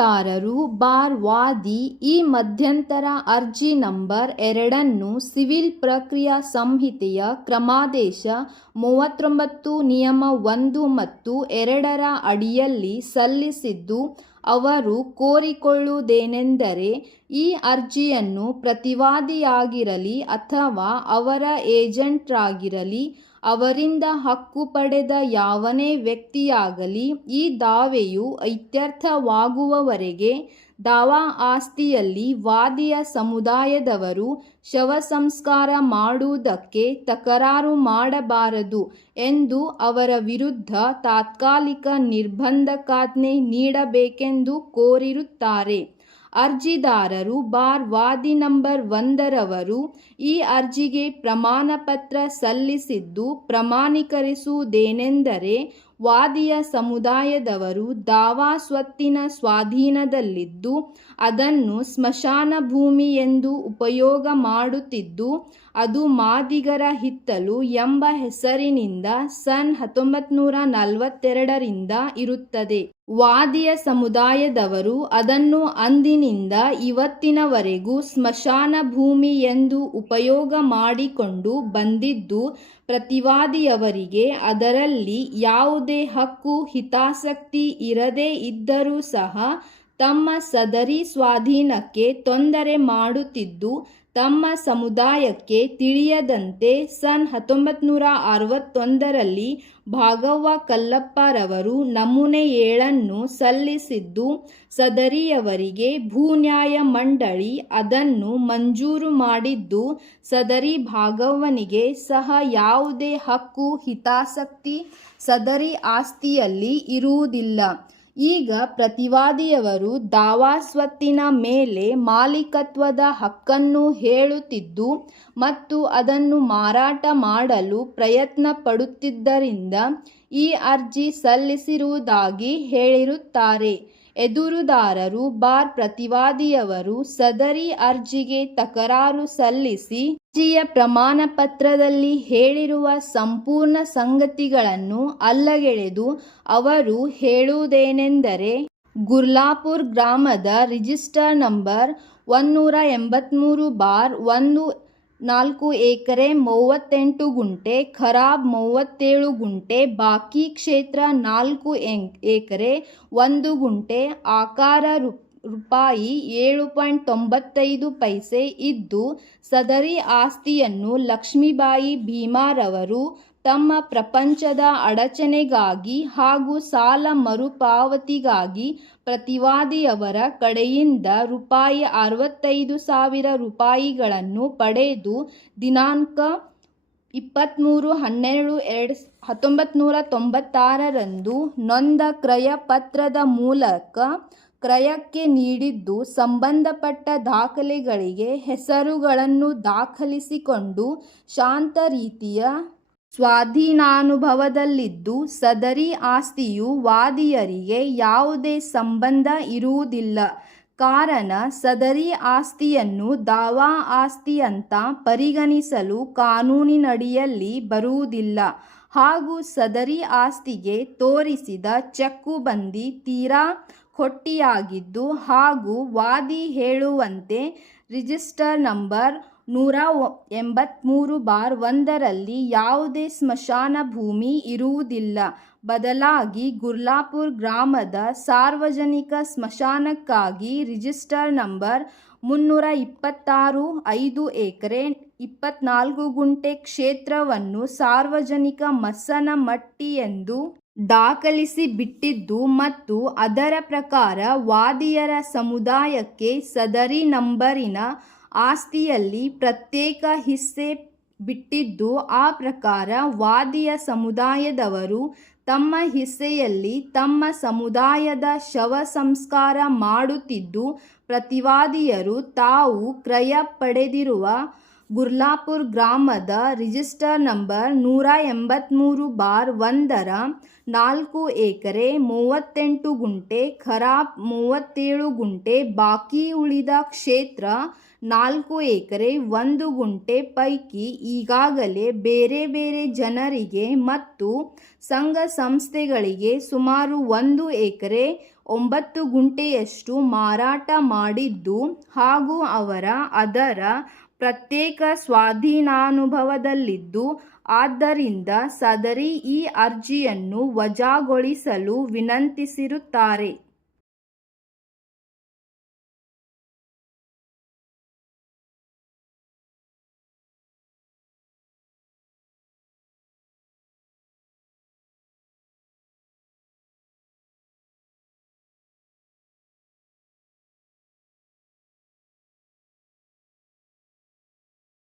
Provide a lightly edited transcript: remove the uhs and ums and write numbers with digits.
ಅರ್ಜಿದಾರರು ವಾದಿ ಈ ಮಧ್ಯಂತರ ಅರ್ಜಿ ನಂಬರ್ 2 ಸಿವಿಲ್ ಪ್ರಕ್ರಿಯಾ ಸಂಹಿತೆಯ ಕ್ರಮಾದೇಶ 39 ನಿಯಮ 1 ಮತ್ತು 2 ಅಡಿಯಲ್ಲಿ ಸಲ್ಲಿಸಿದ್ದು, ಅವರು ಕೋರಿಕೊಳ್ಳುವುದೇನೆಂದರೆ, ಈ ಅರ್ಜಿಯನ್ನು ಪ್ರತಿವಾದಿಯಾಗಿರಲಿ ಅಥವಾ ಅವರ ಏಜೆಂಟರಾಗಿರಲಿ ಅವರಿಂದ ಹಕ್ಕು ಪಡೆದ ಯಾವನೇ ವ್ಯಕ್ತಿಯಾಗಲಿ ಈ ದಾವೆಯು ಇತ್ಯರ್ಥವಾಗುವವರೆಗೆ ದಾವಾ ಆಸ್ತಿಯಲ್ಲಿ ವಾದಿಯ ಸಮುದಾಯದವರು ಶವ ಸಂಸ್ಕಾರ ಮಾಡುವುದಕ್ಕೆ ತಕರಾರು ಮಾಡಬಾರದು ಎಂದು ಅವರ ವಿರುದ್ಧ ತಾತ್ಕಾಲಿಕ ನಿರ್ಬಂಧಕಾಜ್ಞೆ ನೀಡಬೇಕೆಂದು ಕೋರಿರುತ್ತಾರೆ. ಅರ್ಜಿದಾರರು ವಾದಿ ನಂಬರ್ 1ರವರು ಈ ಅರ್ಜಿಗೆ ಪ್ರಮಾಣಪತ್ರ ಸಲ್ಲಿಸಿದ್ದು ಪ್ರಮಾಣೀಕರಿಸುವುದೇನೆಂದರೆ, ವಾದಿಯ ಸಮುದಾಯದವರು ದಾವಾ ಸ್ವತ್ತಿನ ಸ್ವಾಧೀನದಲ್ಲಿದ್ದು ಅದನ್ನು ಸ್ಮಶಾನ ಭೂಮಿ ಎಂದು ಉಪಯೋಗ ಮಾಡುತ್ತಿದ್ದು, ಅದು ಮಾದಿಗರ ಹಿತ್ತಲು ಎಂಬ ಹೆಸರಿನಿಂದ ಸನ್ 1942ರಿಂದ ಇರುತ್ತದೆ. ವಾದಿಯ ಸಮುದಾಯದವರು ಅದನ್ನು ಅಂದಿನಿಂದ ಇವತ್ತಿನವರೆಗೂ ಸ್ಮಶಾನ ಭೂಮಿ ಎಂದು ಉಪಯೋಗ ಮಾಡಿಕೊಂಡು ಬಂದಿದ್ದು, ಪ್ರತಿವಾದಿಯವರಿಗೆ ಅದರಲ್ಲಿ ಯಾವುದೇ ಹಕ್ಕು ಹಿತಾಸಕ್ತಿ ಇರದೇ ಇದ್ದರೂ ಸಹ ತಮ್ಮ ಸದರಿ ಸ್ವಾಧೀನಕ್ಕೆ ತೊಂದರೆ ಮಾಡುತ್ತಿದ್ದು, ತಮ್ಮ ಸಮುದಾಯಕ್ಕೆ ತಿಳಿಯದಂತೆ ಸನ್ 1961ರಲ್ಲಿ ಭಾಗವ್ವ ಕಲ್ಲಪ್ಪರವರು ನಮೂನೆ 7 ಸಲ್ಲಿಸಿದ್ದು, ಸದರಿಯವರಿಗೆ ಭೂನ್ಯಾಯ ಮಂಡಳಿ ಅದನ್ನು ಮಂಜೂರು ಮಾಡಿದ್ದು, ಸದರಿ ಭಾಗವ್ವನಿಗೆ ಸಹ ಯಾವುದೇ ಹಕ್ಕು ಹಿತಾಸಕ್ತಿ ಸದರಿ ಆಸ್ತಿಯಲ್ಲಿ ಇರುವುದಿಲ್ಲ. ಈಗ ಪ್ರತಿವಾದಿಯವರು ದಾವಾ ಸ್ವತ್ತಿನ ಮೇಲೆ ಮಾಲೀಕತ್ವದ ಹಕ್ಕನ್ನು ಹೇಳುತ್ತಿದ್ದು ಮತ್ತು ಅದನ್ನು ಮಾರಾಟ ಮಾಡಲು ಪ್ರಯತ್ನ ಪಡುತ್ತಿದ್ದರಿಂದ ಈ ಅರ್ಜಿ ಸಲ್ಲಿಸಿರುವುದಾಗಿ ಹೇಳಿರುತ್ತಾರೆ. ಎದುರುದಾರರು ಪ್ರತಿವಾದಿಯವರು ಸದರಿ ಅರ್ಜಿಗೆ ತಕರಾರು ಸಲ್ಲಿಸಿ ಅರ್ಜಿಯ ಪ್ರಮಾಣಪತ್ರದಲ್ಲಿ ಹೇಳಿರುವ ಸಂಪೂರ್ಣ ಸಂಗತಿಗಳನ್ನು ಅಲ್ಲಗೆಳೆದು ಅವರು ಹೇಳುವುದೇನೆಂದರೆ, ಗುರ್ಲಾಪುರ್ ಗ್ರಾಮದ ರಿಜಿಸ್ಟರ್ ನಂಬರ್ 183/1 4 ಎಕರೆ 38 ಗುಂಟೆ, ಖರಾಬ್ 37 ಗುಂಟೆ, ಬಾಕಿ ಕ್ಷೇತ್ರ 4 ಎಕರೆ 1 ಗುಂಟೆ, ಆಕಾರ ರೂಪಾಯಿ 7.95 ಇದ್ದು, ಸದರಿ ಆಸ್ತಿಯನ್ನು ಲಕ್ಷ್ಮೀಬಾಯಿ ಭೀಮಾರವರು ತಮ್ಮ ಪ್ರಪಂಚದ ಅಡಚಣೆಗಾಗಿ ಹಾಗೂ ಸಾಲ ಮರುಪಾವತಿಗಾಗಿ ಪ್ರತಿವಾದಿಯವರ ಕಡೆಯಿಂದ ರೂಪಾಯಿ 65,000 ರೂಪಾಯಿಗಳನ್ನು ಪಡೆದು ದಿನಾಂಕ 23/12/1996ರಂದು ನೊಂದ ಕ್ರಯ ಪತ್ರದ ಮೂಲಕ ಕ್ರಯಕ್ಕೆ ನೀಡಿದ್ದು, ಸಂಬಂಧಪಟ್ಟ ದಾಖಲೆಗಳಿಗೆ ಹೆಸರುಗಳನ್ನು ದಾಖಲಿಸಿಕೊಂಡು ಶಾಂತ ರೀತಿಯ ಸ್ವಾಧೀನಾನುಭವದಲ್ಲಿದ್ದು, ಸದರಿ ಆಸ್ತಿಯು ವಾದಿಯರಿಗೆ ಯಾವುದೇ ಸಂಬಂಧ ಇರುವುದಿಲ್ಲ. ಕಾರಣ ಸದರಿ ಆಸ್ತಿಯನ್ನು ದಾವಾ ಆಸ್ತಿ ಅಂತ ಪರಿಗಣಿಸಲು ಕಾನೂನಿನಡಿಯಲ್ಲಿ ಬರುವುದಿಲ್ಲ ಹಾಗೂ ಸದರಿ ಆಸ್ತಿಗೆ ತೋರಿಸಿದ ಚಕ್ಕುಬಂದಿ ತೀರಾ ಖೊಟ್ಟಿಯಾಗಿದ್ದು ಹಾಗೂ ವಾದಿ ಹೇಳುವಂತೆ ರಿಜಿಸ್ಟರ್ ನಂಬರ್ 183/1ರಲ್ಲಿ ಯಾವುದೇ ಸ್ಮಶಾನ ಭೂಮಿ ಇರುವುದಿಲ್ಲ. ಬದಲಾಗಿ ಗುರ್ಲಾಪುರ್ ಗ್ರಾಮದ ಸಾರ್ವಜನಿಕ ಸ್ಮಶಾನಕ್ಕಾಗಿ ರಿಜಿಸ್ಟರ್ ನಂಬರ್ 326 5 ಎಕರೆ 24 ಗುಂಟೆ ಕ್ಷೇತ್ರವನ್ನು ಸಾರ್ವಜನಿಕ ಮಸ್ಸನ ಮಟ್ಟಿ ಎಂದು ದಾಖಲಿಸಿ ಬಿಟ್ಟಿದ್ದು ಮತ್ತು ಅದರ ಪ್ರಕಾರ ವಾದಿಯರ ಸಮುದಾಯಕ್ಕೆ ಸದರಿ ನಂಬರಿನ ಆಸ್ತಿಯಲ್ಲಿ ಪ್ರತ್ಯೇಕ ಹಿಸ್ಸೆ ಬಿಟ್ಟಿದ್ದು, ಆ ಪ್ರಕಾರ ವಾದಿಯ ಸಮುದಾಯದವರು ತಮ್ಮ ಹಿಸ್ಸೆಯಲ್ಲಿ ತಮ್ಮ ಸಮುದಾಯದ ಶವ ಸಂಸ್ಕಾರ ಮಾಡುತ್ತಿದ್ದು, ಪ್ರತಿವಾದಿಯರು ತಾವು ಕ್ರಯ ಪಡೆದಿರುವ ಗುರ್ಲಾಪುರ್ ಗ್ರಾಮದ ರಿಜಿಸ್ಟರ್ ನಂಬರ್ 183/1ರ 4 ಎಕರೆ 38 ಗುಂಟೆ, ಖರಾಬ್ 37 ಗುಂಟೆ, ಬಾಕಿ ಉಳಿದ ಕ್ಷೇತ್ರ 4 ಎಕರೆ 1 ಗುಂಟೆ ಪೈಕಿ ಈಗಾಗಲೇ ಬೇರೆ ಬೇರೆ ಜನರಿಗೆ ಮತ್ತು ಸಂಘ ಸಂಸ್ಥೆಗಳಿಗೆ ಸುಮಾರು 1 ಎಕರೆ 9 ಗುಂಟೆಯಷ್ಟು ಮಾರಾಟ ಮಾಡಿದ್ದು ಹಾಗೂ ಅದರ ಪ್ರತ್ಯೇಕ ಸ್ವಾಧೀನಾನುಭವದಲ್ಲಿದ್ದು, ಆದ್ದರಿಂದ ಸದರಿ ಈ ಅರ್ಜಿಯನ್ನು ವಜಾಗೊಳಿಸಲು ವಿನಂತಿಸಿರುತ್ತಾರೆ.